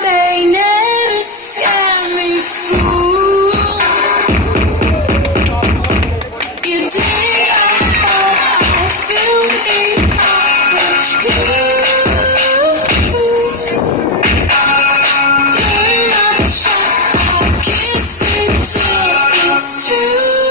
they never set me fool. You dig up how I feel it up with you. You're not shy, I'll kiss it till it's true.